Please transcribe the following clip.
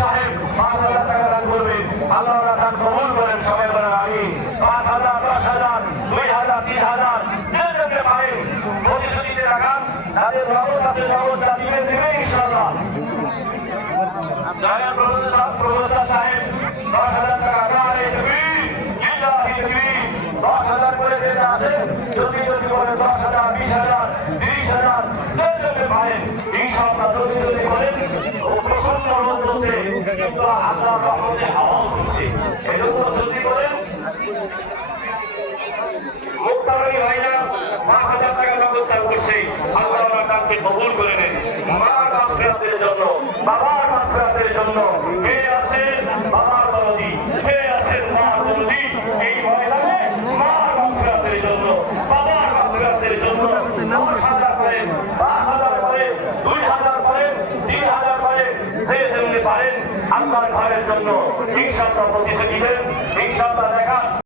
সাহেব 5,000 টাকা দান করবেন। আল্লাহ দান কবুল করেন। সবাই বলেন আমি 5,000, 10,000, 2,000, 3,000 যে যেতে পারেন প্রতিশ্রুতিতে রাখান। তাদের নগদ কাছে নগদ যা দিবেন দেবেন ইনশাআল্লাহ। জানেন প্রফেসর সাহেব 10,000 টাকা নারে তাকবীর, লিল্লাহি তাকবীর। 10,000 করে যেতে আসে যদি বলেন 10,000, 20,000, 30,000 যে যেতে পারেন ইনশাআল্লাহ। যদি বলেন প্রচন্ড রোদ চলছে কিন্তু আল্লাহর রহমতে হাওয়া চলছে, এজন্য যদি বলেন মুক্তারী ভাইরা 5,000 টাকা নগদ দান করছে। আল্লাহ আমার দানকে কবুল করে নেন। মার মাগফিরাতের জন্য, বাবার মাগফিরাতের জন্য কে আছেন বাবার দরদি, কে আছেন মার দরদি এই ময়দানে মার মাগফিরাতের জন্য, বাবার মাগফিরাতের জন্য 10,000 করেন, 5,000 করেন, 2,000 করেন, 3,000 করেন, যে যেমনি পারেন আল্লাহর ঘরের জন্য ইনশাআল্লাহ প্রতিশ্রুতি দেন। ইনশাআল্লাহ